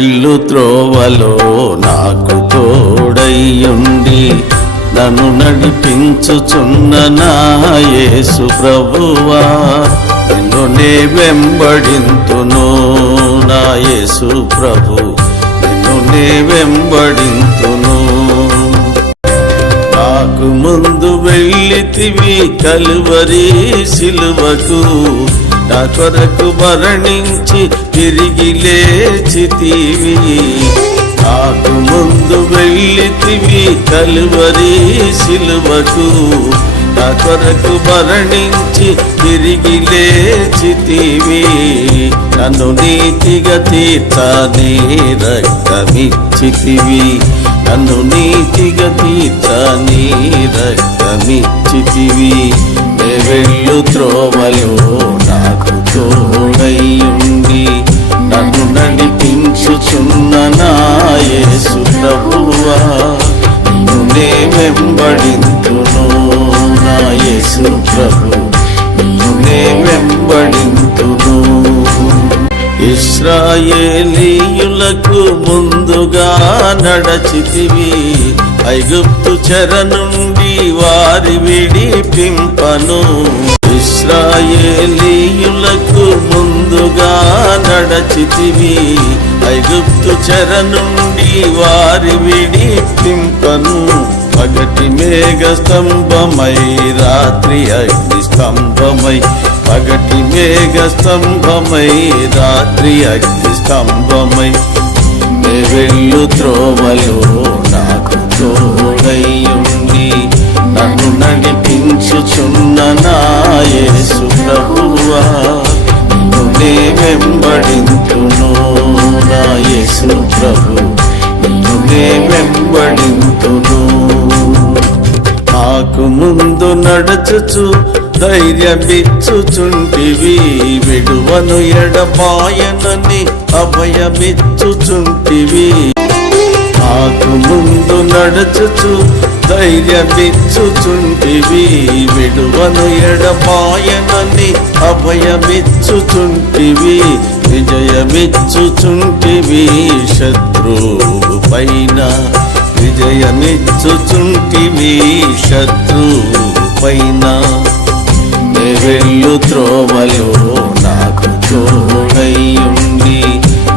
వెళ్ళు త్రోవలో నాకు తోడయ్యుండి నన్ను నడిపించుచున్న నా యేసు ప్రభువా, నిన్ను నే వెంబడింతును నా యేసు ప్రభు, నిన్ను నే వెంబడింతును. నాకు ముందు వెళ్ళితివి కలువరి సిలువకు, నా కొరకు మరణించి తిరిగి లేచితివి. నాకు ముందు వెళ్ళితివి కలువరి సిలువకు, నా కొరకు మరణించి తిరిగి లేచితివి. నన్ను నీతిగా తీర్చని రక్తమిచ్చితివి, నన్ను నీతిగా తీర్చని రక్తమిచ్చితివి. నే వెళ్ళు త్రోవలో నాకు తోడయ్యుండి నన్ను నడిపించుచున్న నా యేసు ప్రభువా, నిన్ను నే వెంబడింతును నా యేసు ప్రభు, నిన్ను నే వెంబడింతును. ఇశ్రాయేలీయులకు ముందుగా నడచితివి, ఐగుప్తు చెర నుండి వారి విడిపింపను. ఇశ్రాయేలీయులకు ముందుగా నడచితివి, ఐగుప్తు చెర నుండి వారి విడిపింపను. పగటి మేఘ స్తంభమై రాత్రి అగ్ని స్తంభమై, పగటి మేఘ స్తంభమై రాత్రి అగ్ని స్తంభమై. నే వెళ్ళు త్రోవలో నాకు తోడయ్యుండి నన్ను నడిపించుచున్న నా యేసు ప్రభువా, నిన్ను నే వెంబడింతును నా యేసు ప్రభు, నిన్ను నే వెంబడింతును. నాకు ముందు నడుచుచు ధైర్యమిచ్చుచుంటివి, విడువను ఎడబాయనని అభయమిచ్చుచుంటివి. నాకు ముందు నడుచుచు ధైర్యమిచ్చుచుంటివి, విడువను ఎడబాయనని అభయమిచ్చుచుంటివి. విజయమిచ్చుచుంటివి శత్రువు పైన, విజయమిచ్చుచుంటివి శత్రువు పైన. నే వెళ్ళు త్రోవలో నాకు తోడయ్యుండి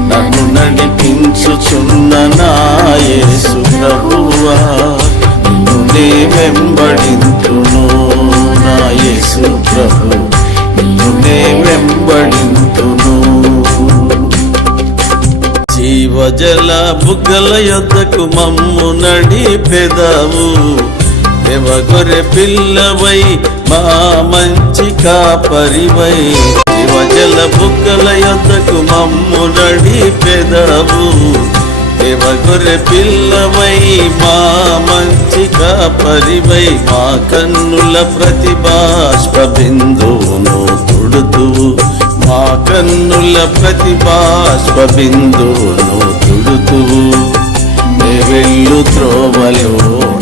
నన్ను నడిపించుచున్న నా యేసు ప్రభువా, నిన్ను నే వెంబడింతును నా యేసు ప్రభు, నిన్ను నే వెంబడింతును. జీవజల బుగ్గల యొద్దకు మమ్ము నడిపెదవు, దేవగొర్రె పిల్లవై మా మంచి కాపరివై. జీవజల బుగ్గల యొద్దకు మమ్ము నడిపెదవు, దేవగొర్రె పిల్లవై మా మంచి కాపరివై. మా కన్నుల ప్రతిభాష్ప బిందువును తుడుతువు, మా కన్నుల ప్రతిభాష్ప బిందువును తుడుతువు. నే వెళ్ళు త్రోవలో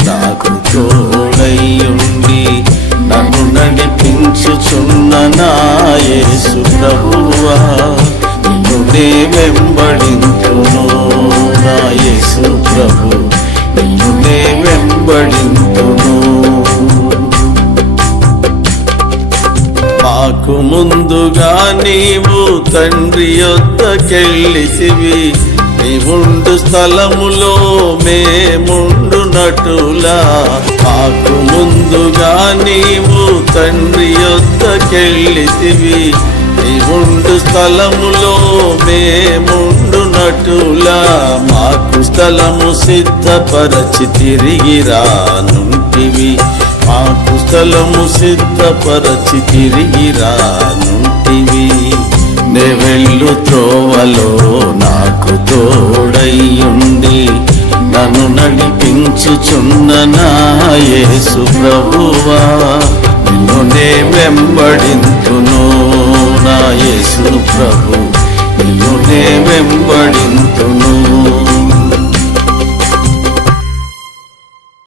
నాకు తోడయ్యుండి నన్ను నడిపించుచున్న నా యేసు ప్రభువా, నిన్ను నే వెంబడింతును నా యేసు ప్రభు, నిన్ను నే వెంబడింతును. మాకు ముందుగా నీవు తండ్రి యొద్దకెళ్ళితివి, నీవుండు స్థలములో మేముండునటులా. మాకు ముందుగా నీవు తండ్రి యొద్దకెళ్ళితివి, నీవుండు స్థలములో మేముండునటులా. మాకు స్థలము సిద్ధపరచి తిరిగి రానుంటివి, మాకు స్థలము సిద్ధపరచి తిరిగి రానుంటివి. నే వెళ్ళు త్రోవలో నాకు తోడయ్యుండి నన్ను నడిపించుచున్న నా యేసు ప్రభువా, నిన్ను నే వెంబడింతును నా యేసు ప్రభు, నిన్ను నే వెంబడింతును.